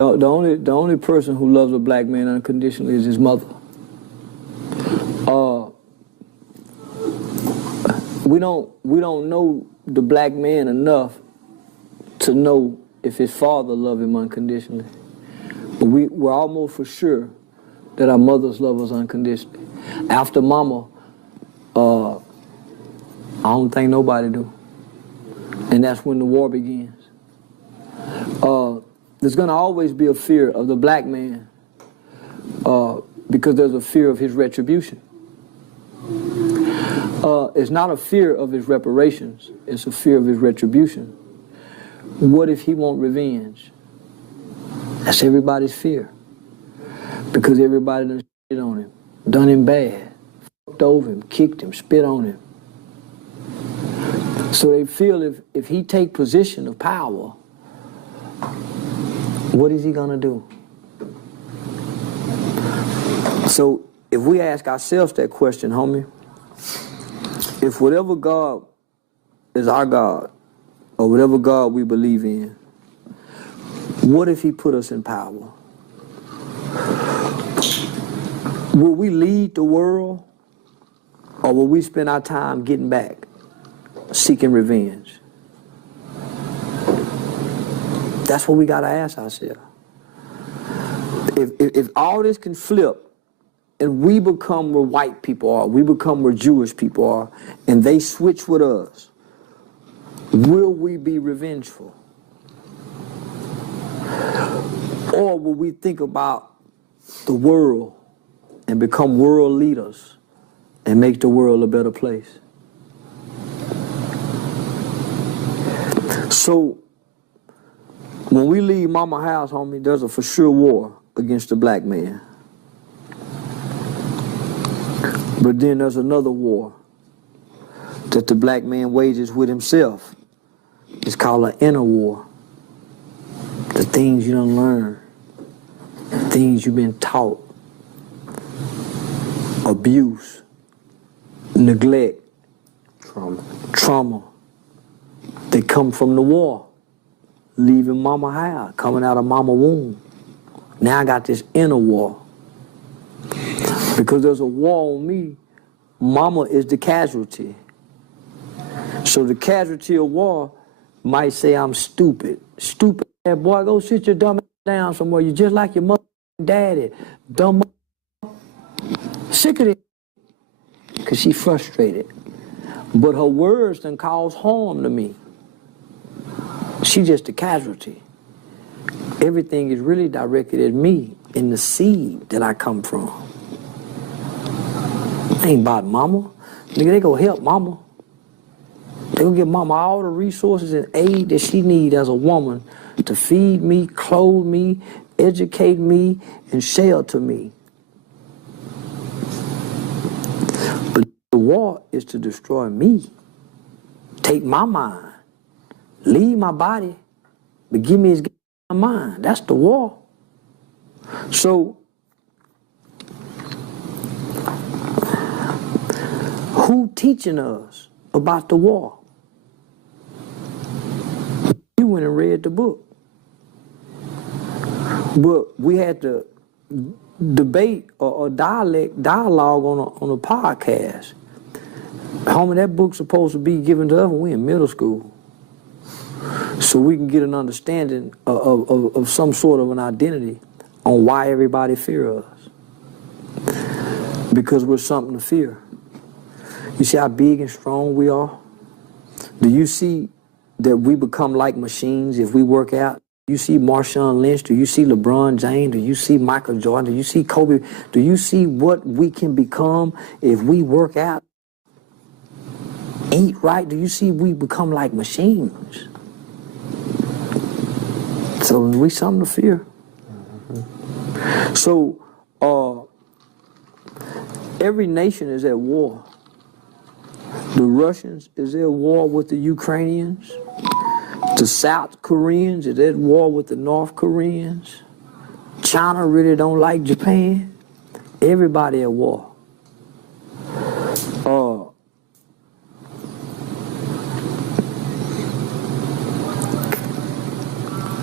The only person who loves a black man unconditionally is his mother. We don't know the black man enough to know if his father loved him unconditionally. But we're almost for sure that our mothers love us unconditionally. After mama, I don't think nobody do. And that's when the war begins. There's gonna always be a fear of the black man because there's a fear of his retribution. It's not a fear of his reparations, it's a fear of his retribution. What if he want revenge? That's everybody's fear. Because everybody done shit on him, done him bad, fucked over him, kicked him, spit on him. So they feel if he take position of power, what is he gonna do? So if we ask ourselves that question, homie, if whatever God is our God, or whatever God we believe in, what if he put us in power? Will we lead the world, or will we spend our time getting back, seeking revenge? That's what we gotta ask ourselves. If all this can flip, and we become where white people are, we become where Jewish people are, and they switch with us, will we be revengeful? Or will we think about the world and become world leaders and make the world a better place? So, when we leave mama's house, homie, there's a for sure war against the black man. But then there's another war that the black man wages with himself. It's called an inner war. The things you don't learn, things you've been taught, abuse, neglect, trauma. They come from the war, leaving mama house, coming out of mama womb. Now I got this inner war. Because there's a war on me, mama is the casualty. So the casualty of war might say I'm stupid. Stupid, hey boy, go sit your dumb ass down somewhere. You just like your mother and daddy. Dumb. Sick of it. Because she's frustrated. But her words done cause harm to me. She just a casualty. Everything is really directed at me in the seed that I come from. Ain't about mama. Nigga, they gonna help mama. They gonna give mama all the resources and aid that she need as a woman to feed me, clothe me, educate me, and shelter me. But the war is to destroy me. Take my mind. Leave my body, but give me his mind. That's the war. So, who teaching us about the war? We went and read the book. But we had to debate or dialogue on a podcast. Homie, that book's supposed to be given to us when we in middle school. So we can get an understanding of some sort of an identity on why everybody fear us. Because we're something to fear. You see how big and strong we are? Do you see that we become like machines if we work out? Do you see Marshawn Lynch? Do you see LeBron James? Do you see Michael Jordan? Do you see Kobe? Do you see what we can become if we work out? Eat right? Do you see we become like machines? So we something to fear. Mm-hmm. So every nation is at war. The Russians is at war with the Ukrainians. The South Koreans is at war with the North Koreans. China really don't like Japan. Everybody at war.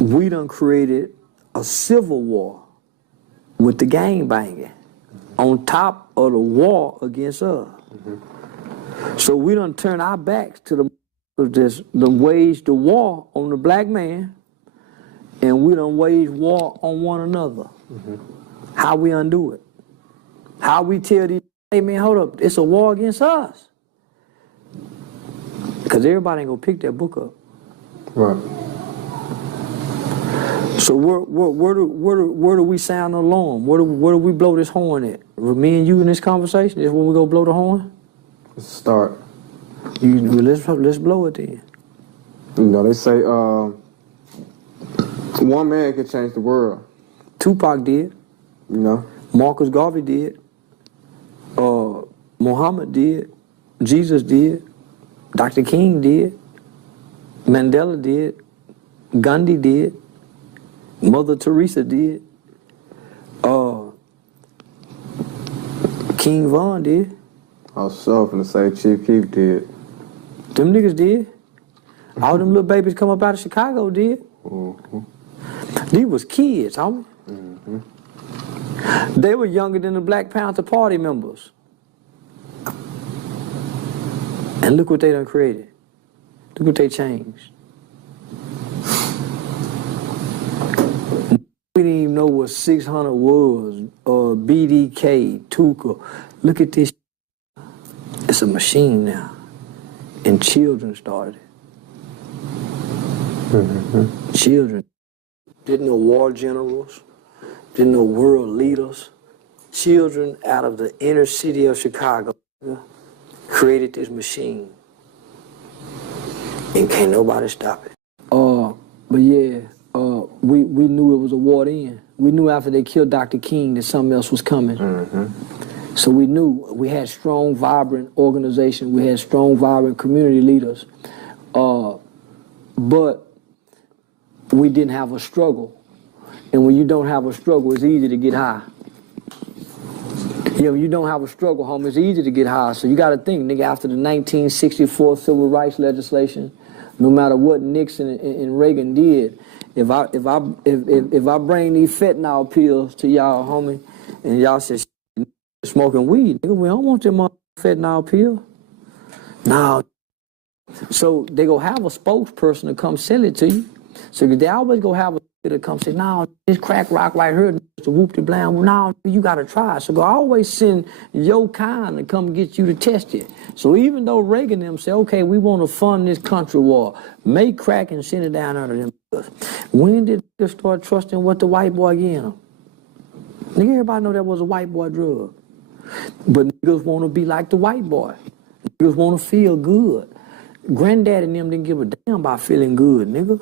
We done created a civil war with the gang banging on top of the war against us. So we done turn our backs to the wage the war on the black man, and we done wage war on one another. How we undo it? How we tell these, hey man, hold up, it's a war against us. Because everybody ain't gonna pick that book up. Right. So where do we sound the alarm? Where do we blow this horn at? With me and you in this conversation, is where we go blow the horn? Let's start. Let's blow it then. You know, they say one man can change the world. Tupac did. You know? Marcus Garvey did. Muhammad did. Jesus did. Dr. King did. Mandela did. Gandhi did. Mother Teresa did. King Von did. I was so finna say Chief Keef did. Them niggas did. All them little babies come up out of Chicago did. These was kids, homie. They were younger than the Black Panther Party members. And look what they done created. Look what they changed. We didn't even know what 600 was, BDK, Tuka. Look at this. It's a machine now. And children started it. Children. Didn't know war generals. Didn't know world leaders. Children out of the inner city of Chicago created this machine. And can't nobody stop it. But yeah, we knew it was a war then. We knew after they killed Dr. King that something else was coming. So we knew we had strong, vibrant organizations. We had strong, vibrant community leaders. But we didn't have a struggle. And when you don't have a struggle, it's easy to get high. Yeah, when you don't have a struggle, homie, it's easy to get high. So you got to think, nigga, after the 1964 civil rights legislation, no matter what Nixon and Reagan did, if I bring these fentanyl pills to y'all, homie, and y'all say smoking weed, nigga, we don't want them fentanyl pill. No. So they go have a spokesperson to come sell it to you. So they always go have a to come say, no, this crack rock right here, the whoop the blam, no, you gotta try. So go always send your kind to come get you to test it. So even though Reagan and them say, okay, we want to fund this country war, make crack and send it down under them. When did they start trusting what the white boy gave them? Nigga, everybody know that was a white boy drug. But niggas want to be like the white boy. Niggas want to feel good. Granddaddy and them didn't give a damn about feeling good, nigga.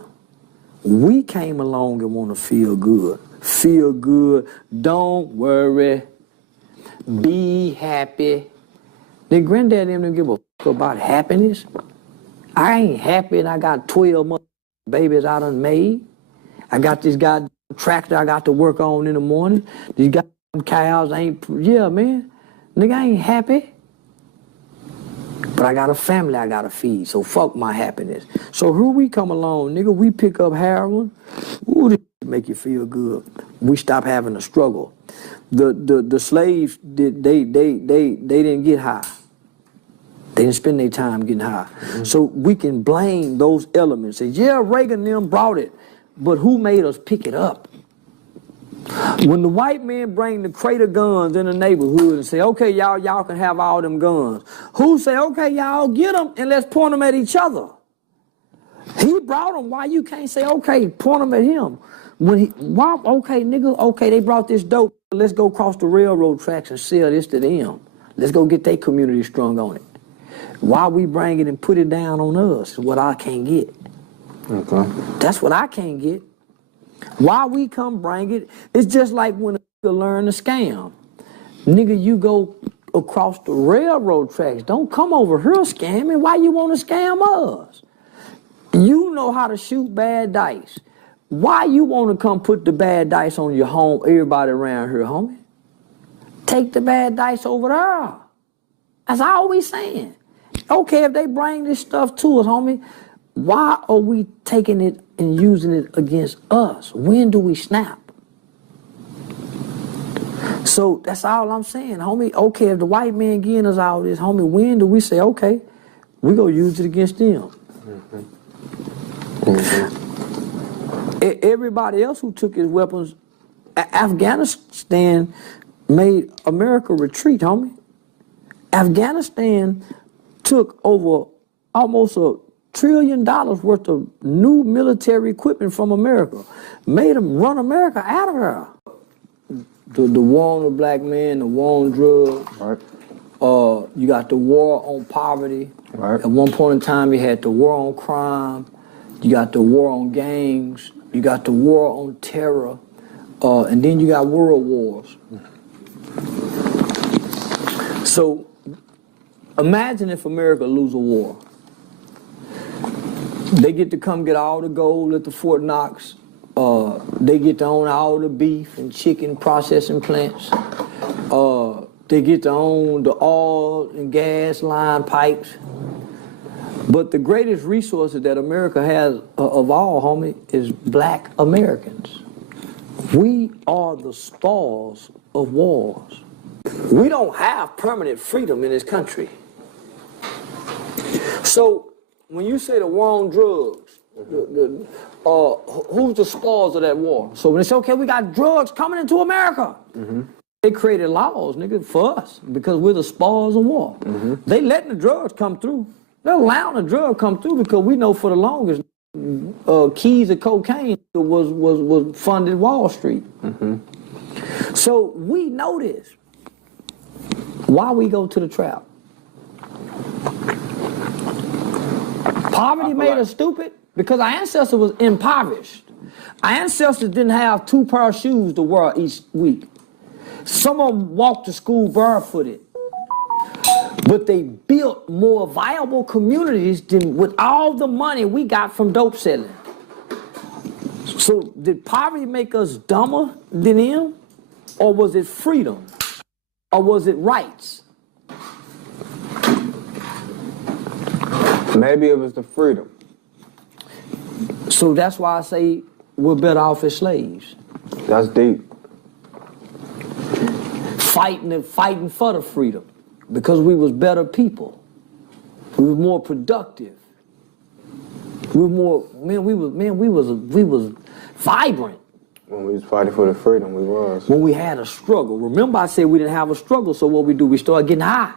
We came along and want to feel good. Feel good. Don't worry. Be happy. Then granddad and them didn't give a fuck about happiness. I ain't happy and I got 12 babies I done made. I got this goddamn tractor I got to work on in the morning. These goddamn cows yeah, man. Nigga, I ain't happy. But I got a family I gotta feed, so fuck my happiness. So here we come along, nigga, we pick up heroin. Ooh, this make you feel good. We stop having a struggle. The slaves, they didn't get high. They didn't spend their time getting high. So we can blame those elements. Say, yeah, Reagan and them brought it, but who made us pick it up? When the white men bring the crate of guns in the neighborhood and say, okay, y'all can have all them guns. Who say, okay, y'all get them and let's point them at each other? He brought them. Why you can't say, okay, point them at him? Okay, nigga, okay, they brought this dope. Let's go across the railroad tracks and sell this to them. Let's go get their community strung on it. Why we bring it and put it down on us is what I can't get. Okay. That's what I can't get. Why we come bring it, it's just like when a nigga learn to scam. Nigga, you go across the railroad tracks. Don't come over here scamming. Why you want to scam us? You know how to shoot bad dice. Why you want to come put the bad dice on your home, everybody around here, homie? Take the bad dice over there. That's all we saying. Okay, if they bring this stuff to us, homie, why are we taking it and using it against us? When do we snap? So that's all I'm saying, homie. Okay, if the white man getting us all this, homie, when do we say, okay, we gonna use it against them? Everybody else who took his weapons, Afghanistan made America retreat, homie. Afghanistan took over almost $1 trillion worth of new military equipment from America, made them run America out of there. The war on the black man, the war on drugs. Right. You got the war on poverty. Right. At one point in time, you had the war on crime. You got the war on gangs. You got the war on terror. And then you got world wars. So imagine if America lose a war. They get to come get all the gold at the Fort Knox. They get to own all the beef and chicken processing plants. They get to own the oil and gas line pipes. But the greatest resources that America has of all, homie, is black Americans. We are the spoils of wars. We don't have permanent freedom in this country. So when you say the war on drugs, who's the spoils of that war? So when they say, okay, we got drugs coming into America, they created laws, nigga, for us because we're the spoils of war. They letting the drugs come through. They're allowing the drug come through because we know for the longest keys of cocaine was funded Wall Street. So we know this. Why we go to the trap? Poverty made us stupid because our ancestors was impoverished. Our ancestors didn't have 2 pair of shoes to wear each week. Some of them walked to school barefooted. But they built more viable communities than with all the money we got from dope selling. So did poverty make us dumber than them? Or was it freedom? Or was it rights? Maybe it was the freedom. So that's why I say we're better off as slaves. That's deep. Fighting for the freedom. Because we was better people. We were more productive. We were more, we was vibrant. When we was fighting for the freedom, we was. When we had a struggle. Remember I said we didn't have a struggle, so what we do, we started getting high.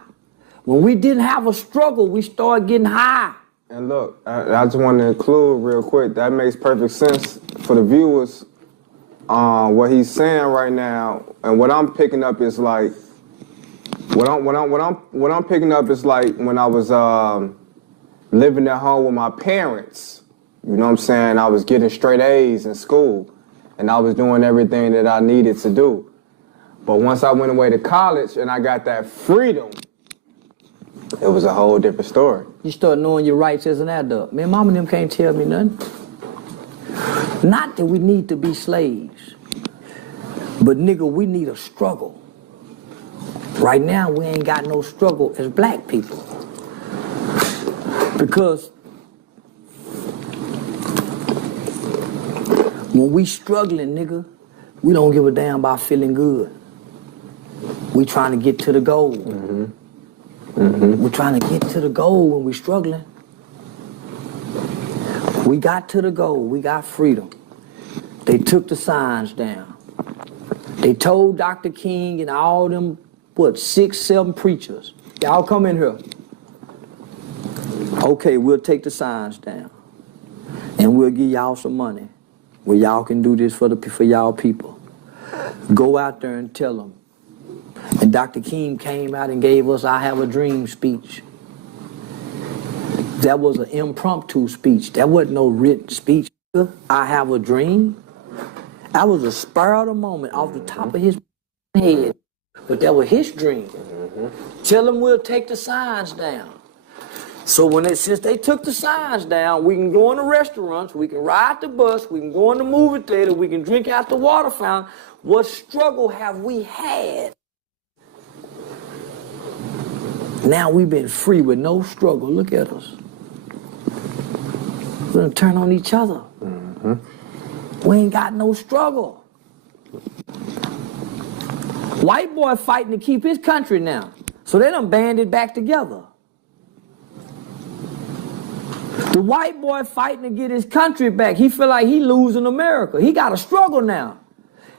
When we didn't have a struggle, we started getting high. And look, I just want to include real quick, that makes perfect sense for the viewers. What he's saying right now, and what I'm picking up is like, what I'm picking up is like when I was living at home with my parents. You know what I'm saying? I was getting straight A's in school, and I was doing everything that I needed to do. But once I went away to college and I got that freedom, it was a whole different story. You start knowing your rights as an adult. Man, mama and them can't tell me nothing. Not that we need to be slaves, but nigga, we need a struggle. Right now, we ain't got no struggle as black people. Because when we struggling, nigga, we don't give a damn about feeling good. We trying to get to the goal. We're trying to get to the goal when we struggling. We got to the goal. We got freedom. They took the signs down. They told Dr. King and all them, 6, 7 preachers, y'all come in here. Okay, we'll take the signs down. And we'll give y'all some money where y'all can do this for y'all people. Go out there and tell them. And Dr. King came out and gave us I Have a Dream speech. That was an impromptu speech. That wasn't no written speech. I have a dream. That was a spur of the moment off the top of his head. But that was his dream. Tell them we'll take the signs down. So since they took the signs down, we can go in the restaurants, we can ride the bus, we can go in the movie theater, we can drink out the water fountain. What struggle have we had? Now we've been free with no struggle. Look at us. We're gonna turn on each other. We ain't got no struggle. White boy fighting to keep his country now. So they done banded back together. The white boy fighting to get his country back. He feel like he losing America. He got to struggle now.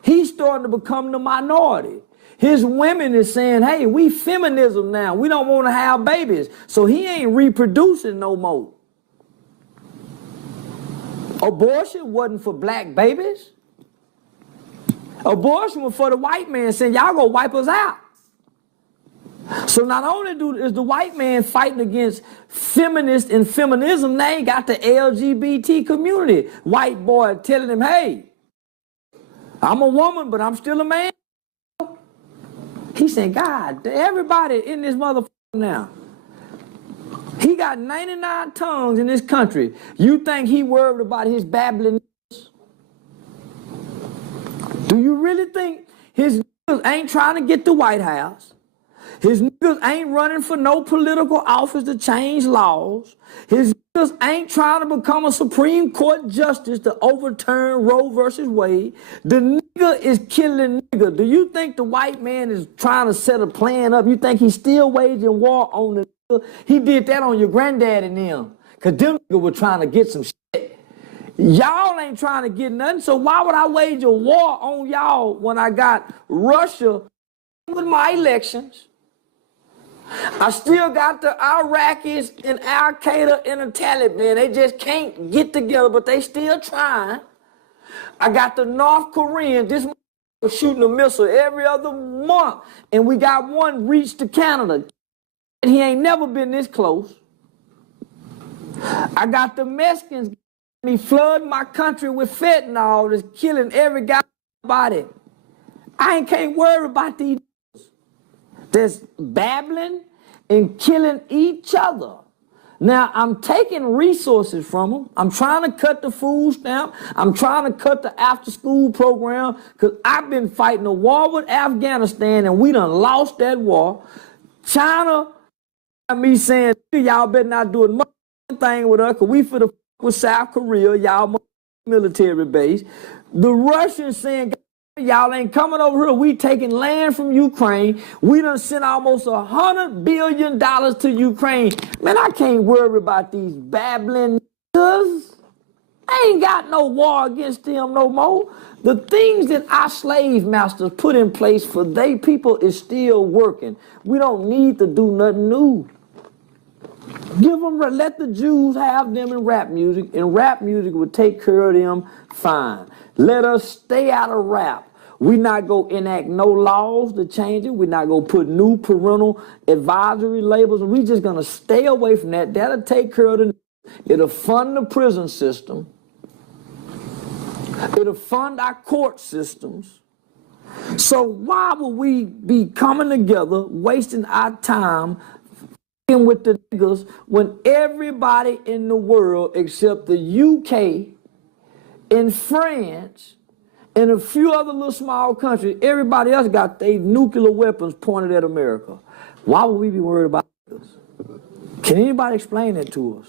He's starting to become the minority. His women is saying, hey, we feminism now. We don't want to have babies. So he ain't reproducing no more. Abortion wasn't for black babies. Abortion was for the white man saying, y'all gonna wipe us out. So not only is the white man fighting against feminists and feminism, they ain't got the LGBT community. White boy telling them, hey, I'm a woman, but I'm still a man. He saying, God, everybody in this motherfucker now. He got 99 tongues in this country. You think he worried about his babbling? Do you really think his niggas ain't trying to get the White House? His niggas ain't running for no political office to change laws. His niggas ain't trying to become a Supreme Court justice to overturn Roe versus Wade. The nigga is killing nigga. Do you think the white man is trying to set a plan up? You think he's still waging war on the nigga? He did that on your granddad and them. Because them niggas were trying to get some shit. Y'all ain't trying to get nothing, so why would I wage a war on y'all when I got Russia with my elections? I still got the Iraqis and Al-Qaeda and the Taliban. They just can't get together, but they still trying. I got the North Koreans. This was shooting a missile every other month, and we got one reach to Canada. And he ain't never been this close. I got the Mexicans me flooding my country with fentanyl that's killing every guy's body. I can't worry about these that's babbling and killing each other. Now, I'm taking resources from them. I'm trying to cut the food stamp. I'm trying to cut the after-school program because I've been fighting a war with Afghanistan and we done lost that war. China, me saying, y'all better not do a thing with us because we for the with South Korea, y'all military base. The Russians saying, y'all ain't coming over here. We taking land from Ukraine. We done sent almost $100 billion to Ukraine. Man, I can't worry about these babbling niggas. I ain't got no war against them no more. The things that our slave masters put in place for they people is still working. We don't need to do nothing new. Give them, let the Jews have them in rap music, and rap music will take care of them fine. Let us stay out of rap. We not go enact no laws to change it. We not go put new parental advisory labels. We just gonna stay away from that. That'll take care of the. It'll fund the prison system. It'll fund our court systems. So why would we be coming together, wasting our time with the niggas when everybody in the world except the UK and France and a few other little small countries, everybody else got their nuclear weapons pointed at America? Why would we be worried about this? Can anybody explain that to us?